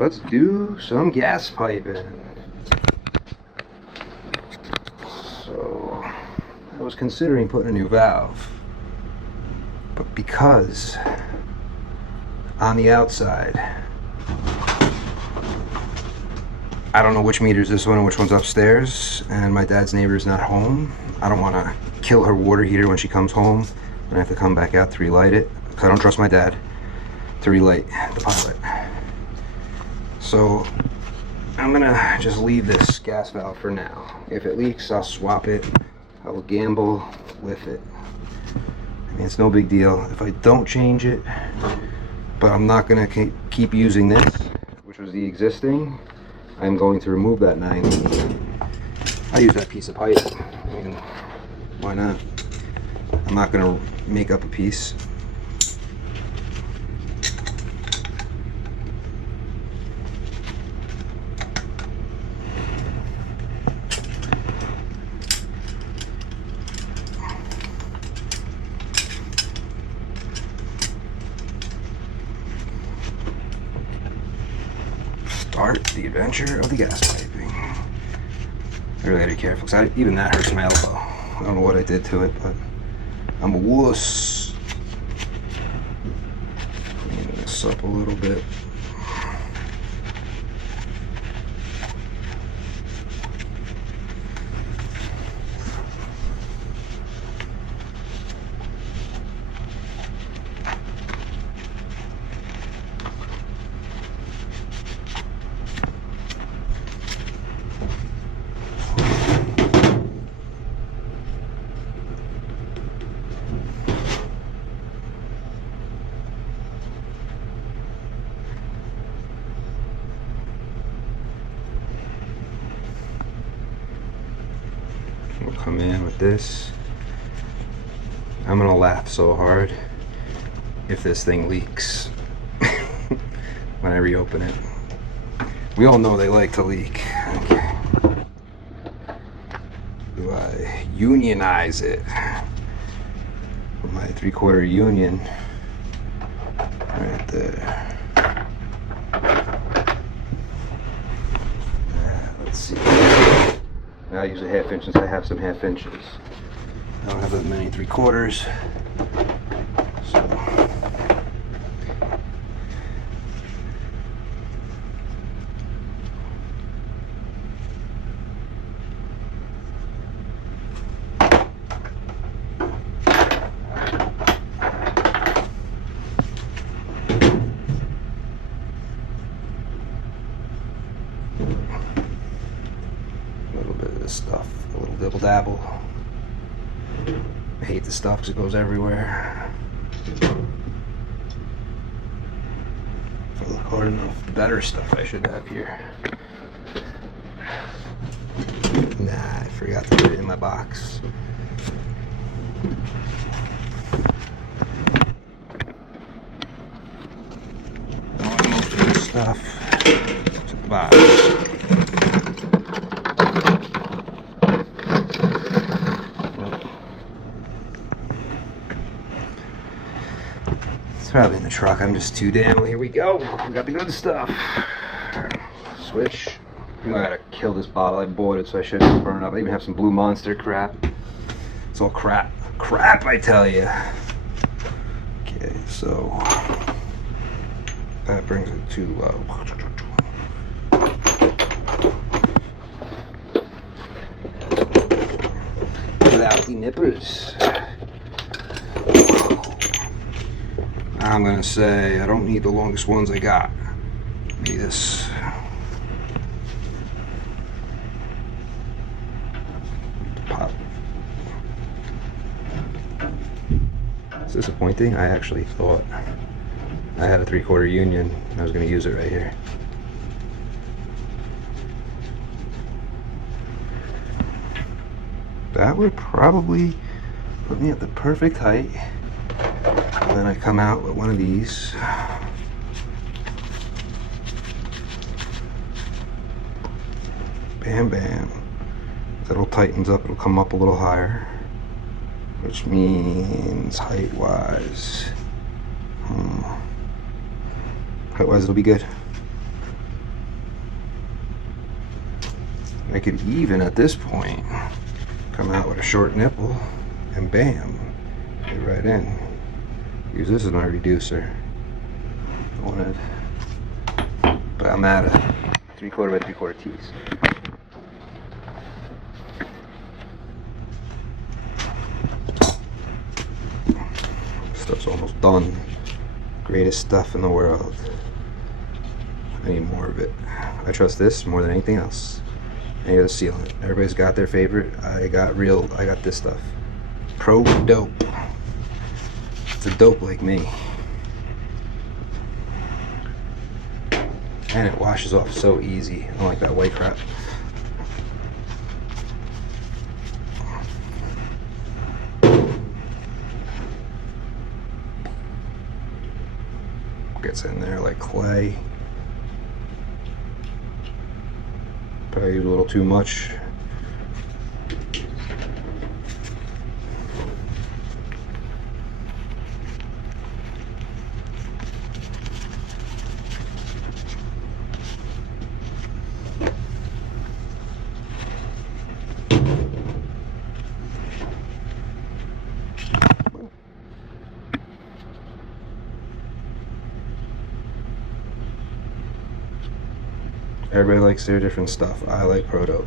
let's do some gas piping. So I was considering putting a new valve, but because on the outside I don't know which meter is this one and which one's upstairs, and my dad's neighbor is not home. I don't want to kill her water heater when she comes home and I have to come back out to relight it, because I don't trust my dad to relight the pilot. So I'm gonna just leave this gas valve for now. If it leaks, I'll swap it. I will gamble with it. I mean, it's no big deal if I don't change it, but I'm not gonna keep using this, which was the existing. I'm going to remove that 90. I use that piece of pipe. I mean, why not? I'm not gonna make up a piece. Start the adventure of the gas piping. I really gotta be careful, because even that hurts my elbow. I don't know what I did to it, but I'm a wuss. Clean this up a little bit. We'll come in with this. I'm gonna laugh so hard if this thing leaks when I reopen it. We all know they like to leak. Okay. Do I unionize it with my 3/4 union right there? Let's see. I use a 1/2 inch since I have some 1/2 inches. I don't have that many 3/4. So stuff, a little dibble dabble. I hate the stuff because it goes everywhere. If I look hard enough, the better stuff I should have here. Nah, I forgot to put it in my box. Most of this stuff to the box. Probably in the truck. I'm just too damn. Here we go. We got the good stuff. Switch. I gotta kill this bottle. I bought it, so I shouldn't burn it up. I even have some Blue Monster crap. It's all crap. Crap, I tell you. Okay, so that brings it to without the nippers. I'm gonna say I don't need the longest ones I got. Maybe this. Pop. It's disappointing. I actually thought I had a 3/4 union. I was gonna use it right here. That would probably put me at the perfect height. And then I come out with one of these. Bam, bam. That'll tightens up, it'll come up a little higher, which means height-wise, it'll be good. I could even at this point come out with a short nipple and bam, get right in. Use this as my reducer. But I'm at a 3/4 by 3/4 tees. Stuff's almost done. Greatest stuff in the world. I need more of it. I trust this more than anything else. Any other sealant. Everybody's got their favorite. I got this stuff. Pro Dope. It's a dope like me. And it washes off so easy. I don't like that white crap. Gets in there like clay. Probably a little too much. Everybody likes their different stuff. I like Pro Dope.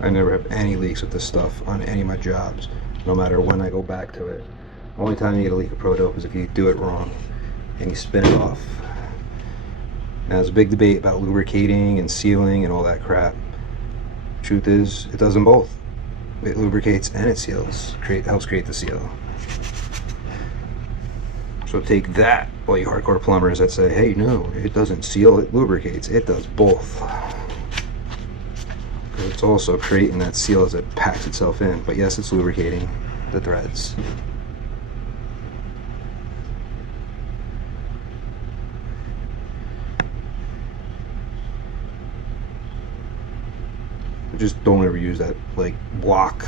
I never have any leaks with this stuff on any of my jobs, no matter when I go back to it. The only time you get a leak of Pro Dope is if you do it wrong and you spin it off. Now, there's a big debate about lubricating and sealing and all that crap. Truth is, it does them both. It lubricates and it seals. Helps create the seal. So take that, all you hardcore plumbers that say, hey, no, it doesn't seal, it lubricates. It does both. It's also creating that seal as it packs itself in. But yes, it's lubricating the threads. Just don't ever use that, like, block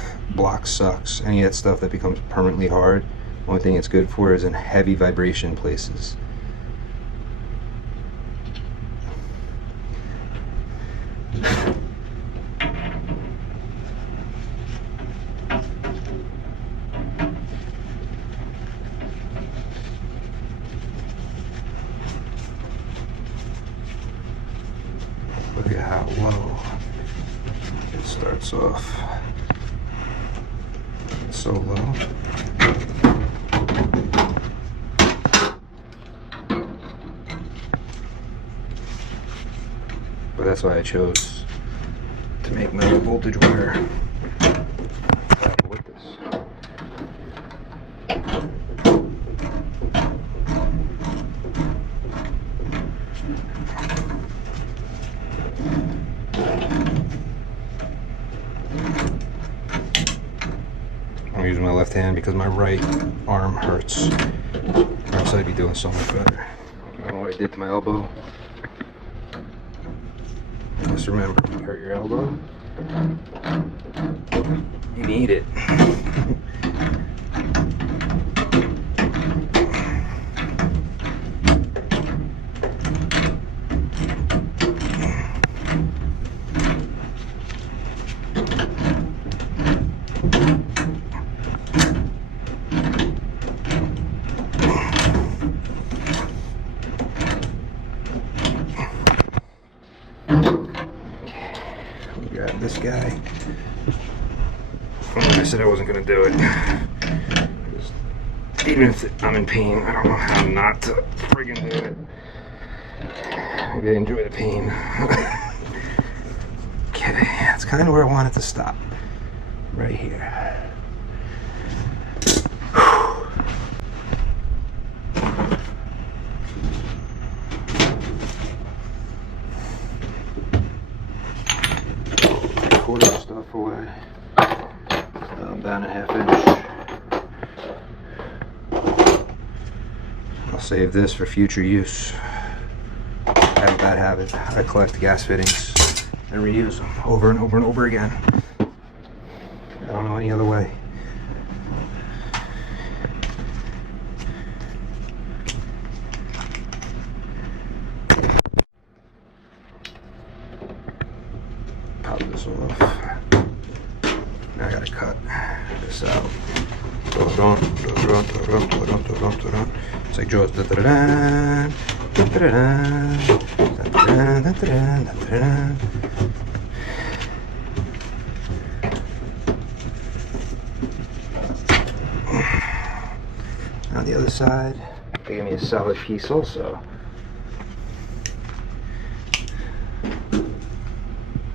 sucks. Any of that stuff that becomes permanently hard, the only thing it's good for is in heavy vibration places. Look at how low it starts off. It's so low. But that's why I chose to make my low voltage wire with this. I'm using my left hand because my right arm hurts. Or else I'd be doing so much better. I don't know what I did to my elbow. Just remember, if you hurt your elbow, you need it. Grab this guy. Like I said, I wasn't gonna do it. Even if I'm in pain, I don't know how not to friggin' do it. Maybe I enjoy the pain. Okay, that's kind of where I want it to stop. Right here. Quarter stuff away. I'm down a 1/2 inch. save this for future use. I have a bad habit. I collect gas fittings and reuse them over and over and over again. I don't know any other way. Pop this off. Now I gotta cut this out. It's like Joe's. On the other side, they give me a solid piece also. They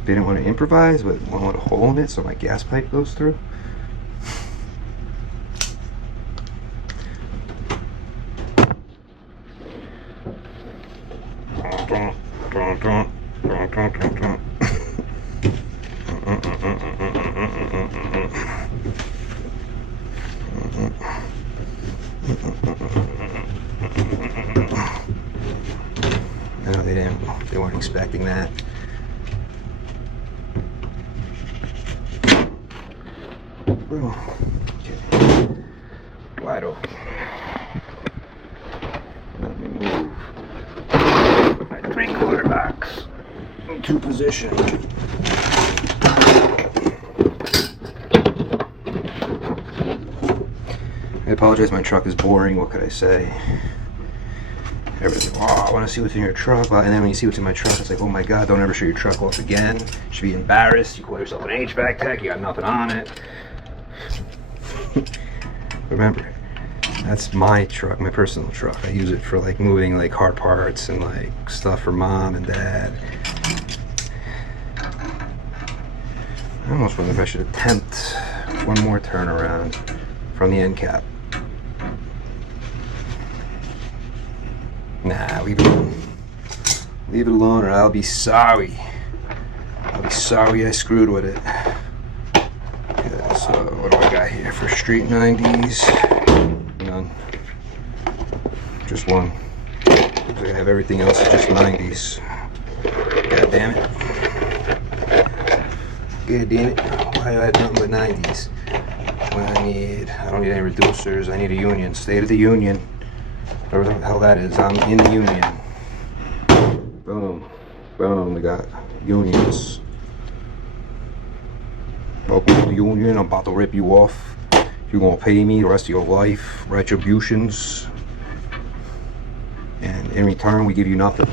didn't want to improvise, but want a hole in it so my gas pipe goes through. I know they weren't expecting that. Okay. Wide open. Let me move my 3/4 box into position. I apologize, my truck is boring. What could I say? Everybody's like, oh, I want to see what's in your truck. And then when you see what's in my truck, it's like, oh my God, don't ever show your truck off again. You should be embarrassed. You call yourself an HVAC tech, you got nothing on it. Remember, that's my truck, my personal truck. I use it for like moving like hard parts and like stuff for mom and dad. I almost wonder if I should attempt one more turnaround from the end cap. Nah, leave it alone. Leave it alone or I'll be sorry. I'll be sorry I screwed with it. Okay, so what do I got here for street 90s? None. Just one. Looks like I have everything else just 90s. God damn it. God damn it. Why do I have nothing but 90s? When I don't need any reducers. I need a union. State of the Union. Whatever the hell that is. I'm in the union. Boom. Boom. We got unions. Welcome to the union. I'm about to rip you off. You're going to pay me the rest of your life. Retributions. And in return, we give you nothing.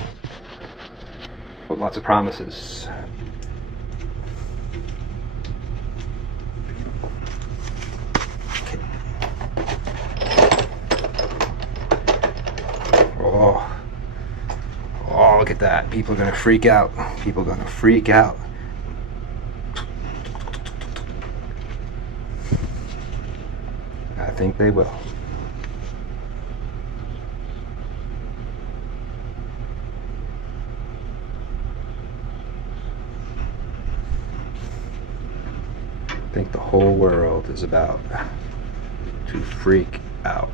But lots of promises. Oh, look at that. People are going to freak out. People are going to freak out. I think they will. I think the whole world is about to freak out.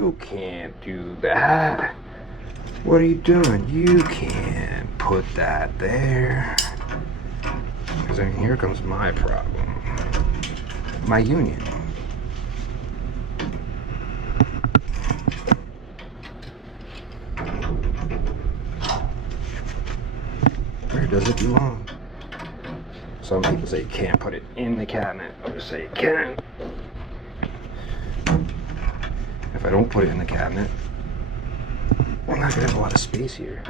You can't do that. What are you doing? You can't put that there. Because then here comes my problem. My union. Where does it belong? Some people say you can't put it in the cabinet. Others say you can. If I don't put it in the cabinet, I'm not going to have a lot of space here.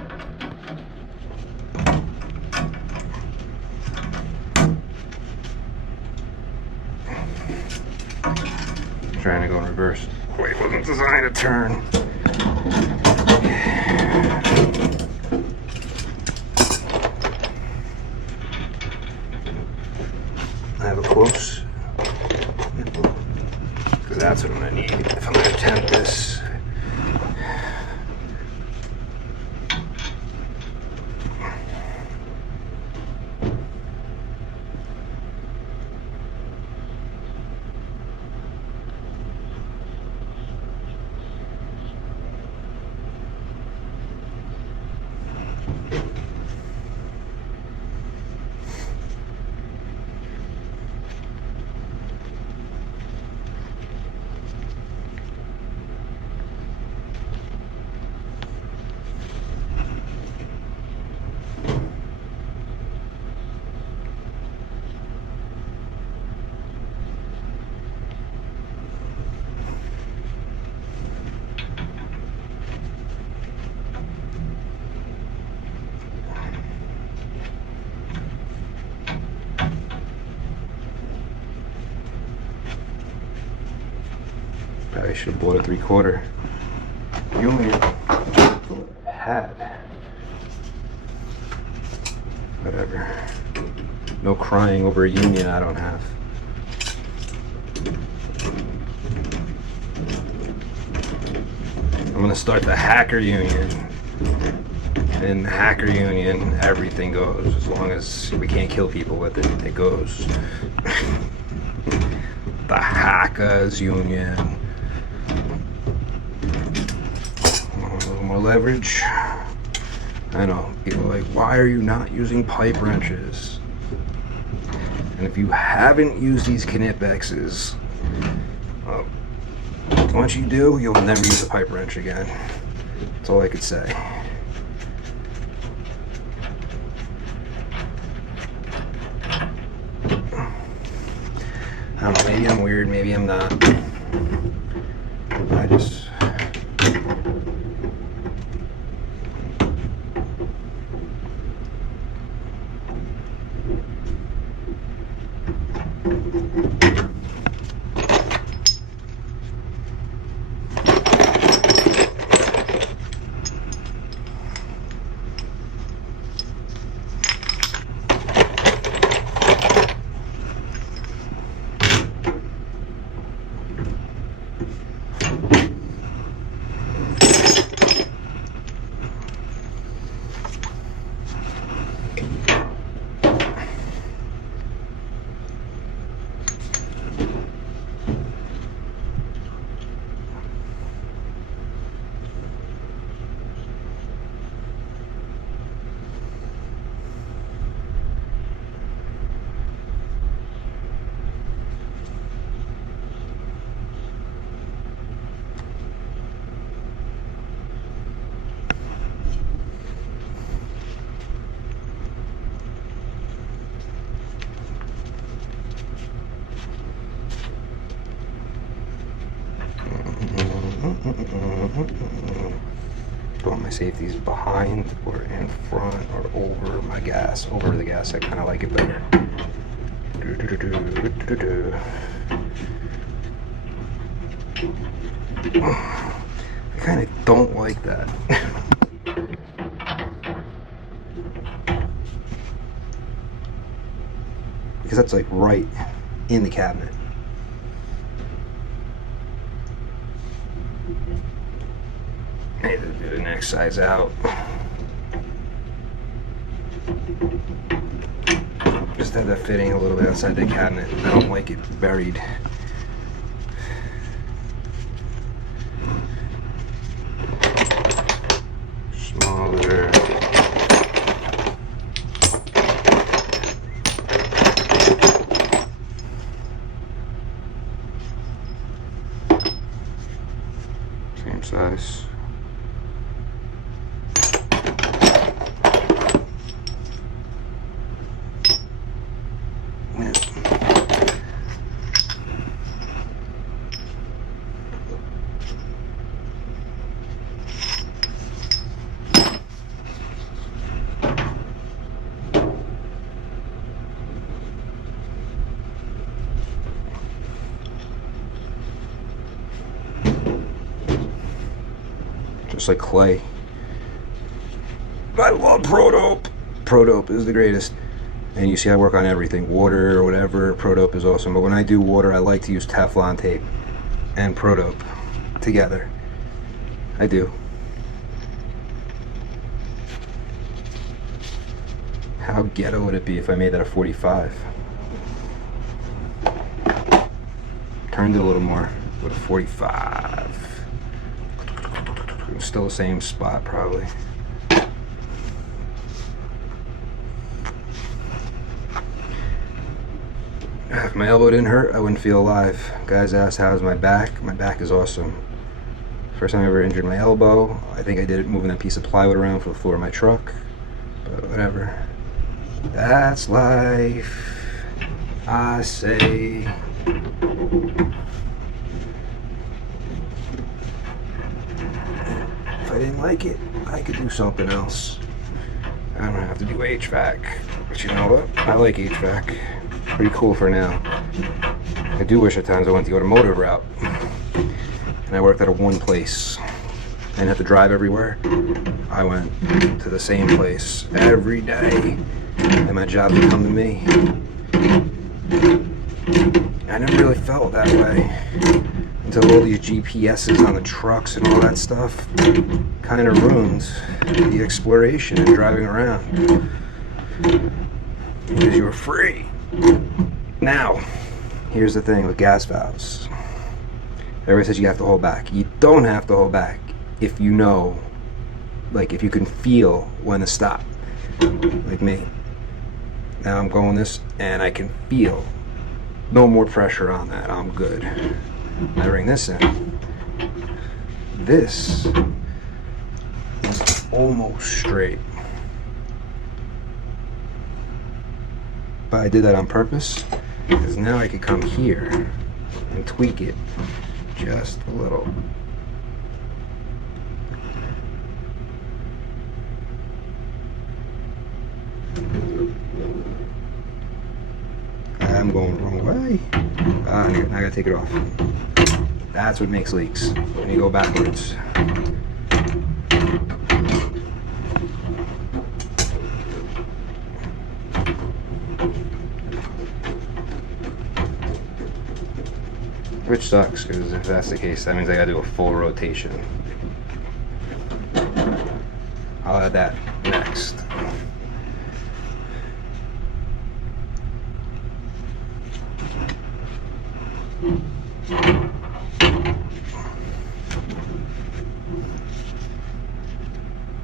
I'm trying to go in reverse. Wait, it wasn't designed to turn. I have a close. Because that's what I'm going to need if I'm going to attempt this. Probably should have bought a 3/4 union. Had. Whatever. No crying over a union I don't have. I'm gonna start the hacker union. In the hacker union, everything goes. As long as we can't kill people with it, it goes. The hackers union. A little more leverage. I know, people are like, why are you not using pipe wrenches? And if you haven't used these Knipexes, once you do, you'll never use a pipe wrench again. That's all I could say. I don't know, maybe I'm weird, maybe I'm not. I just... Don't want my safeties behind or in front or over my gas. Over the gas, I kind of like it better. I kind of don't like that. Because that's like right in the cabinet. I need to do the next size out. Just have that fitting a little bit outside the cabinet. I don't like it buried. Smaller. Same size. Just like clay. But I love Pro-Dope. Pro-Dope is the greatest. And you see I work on everything. Water or whatever, Pro-Dope is awesome. But when I do water, I like to use Teflon tape and Pro-Dope together. I do. How ghetto would it be if I made that a 45? Turned it a little more with a 45. Still the same spot probably. If my elbow didn't hurt, I wouldn't feel alive. Guys asked how's my back. My back is awesome. First time I ever injured my elbow. I think I did it moving that piece of plywood around for the floor of my truck. But whatever. That's life, I say. If I didn't like it, I could do something else. I don't have to do HVAC. But you know what? I like HVAC. Pretty cool for now. I do wish at times I went the automotive route. and I worked out of one place. I didn't have to drive everywhere. I went to the same place every day, and my jobs would come to me. I never really felt that way until all these GPSs on the trucks and all that stuff kind of ruins the exploration and driving around, because you were free. Now, here's the thing with gas valves. Everybody says you have to hold back. You don't have to hold back if you know, like if you can feel when to stop, like me. Now I'm going this and I can feel no more pressure on that. I'm good. I bring this in. This is almost straight. But I did that on purpose because now I could come here and tweak it just a little. I'm going the wrong way. Now I gotta take it off. That's what makes leaks, when you go backwards. Which sucks, because if that's the case, that means I gotta do a full rotation. I'll add that next.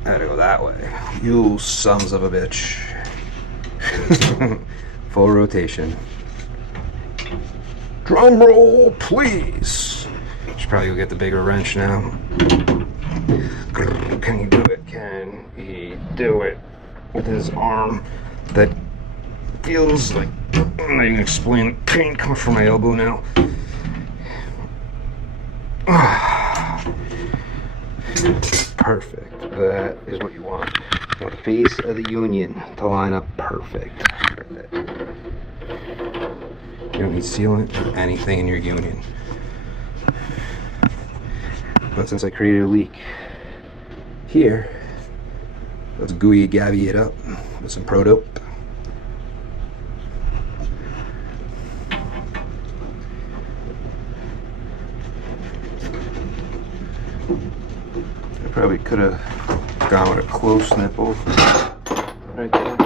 I gotta go that way. You sons of a bitch. Full rotation. Drum roll, please. Should probably go get the bigger wrench now. Can he do it? Can he do it with his arm that feels like, I'm not even gonna explain the pain coming from my elbow now. Perfect. That is what you want. You want the face of the union to line up perfect. You don't need sealant or anything in your union. But since I created a leak here, let's gooey gabby it up with some Pro Dope. I probably could have gone with a close nipple right there.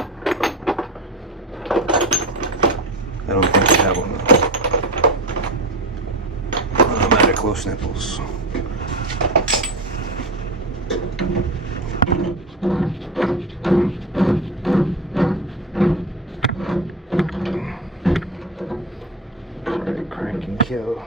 I don't think I have one though. I'm out of close nipples. Alright, crank and kill.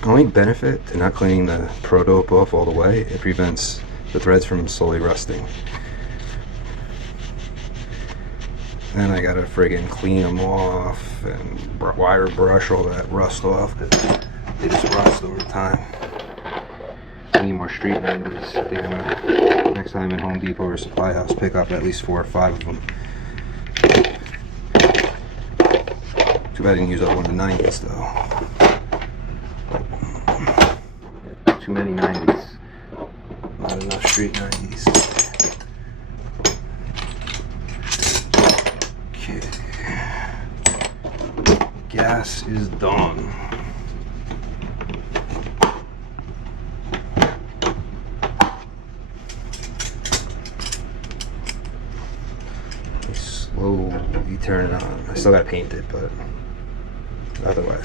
The only benefit to not cleaning the Pro Dope off all the way, it prevents the threads from slowly rusting. Then I gotta friggin' clean them off and wire brush all that rust off, because they just rust over time. I need more street 90s. I think I'm gonna, next time in Home Depot or Supply House, pick up at least 4 or 5 of them. Too bad I didn't use up one of the 90s though. Too many 90s. Not enough street 90s. Okay. Gas is done. Slowly turn it on. I still gotta paint it, but other way.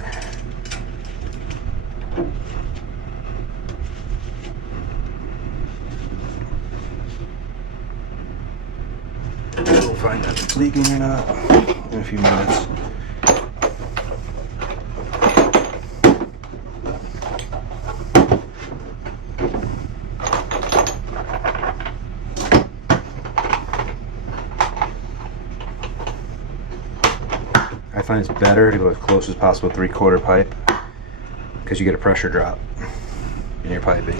We'll find out if it's leaking or not in a few minutes. find it's better to go as close as possible 3/4 pipe because you get a pressure drop in your piping.